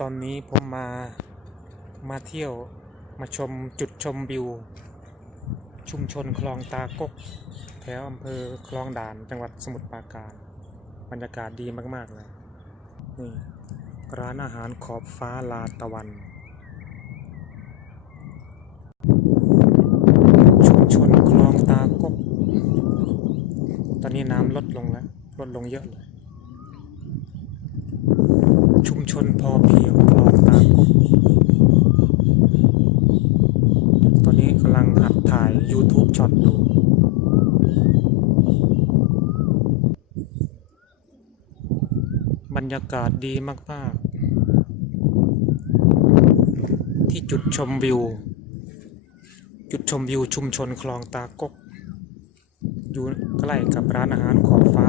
ตอนนี้ผมมามาเที่ยวมาชมจุดชมวิว ชุมชนคลองตากก แถวอำเภอคลองด่านจังหวัดสมุทรปราการ บรรยากาศดีมากๆเลยนี่ร้านอาหารขอบฟ้าลาตะวัน ชุมชนคลองตากก ตอนนี้น้ำลดลงแล้ว ลดลงเยอะเลย ชุมชนพอเพียงคลองตากกตอนนี้กำลังหัดถ่าย YouTube ช็อตดูบรรยากาศดีมาก ๆ ที่จุดชมวิว จุดชมวิวชุมชนคลองตากก อยู่ใกล้กับร้านอาหารขอบฟ้า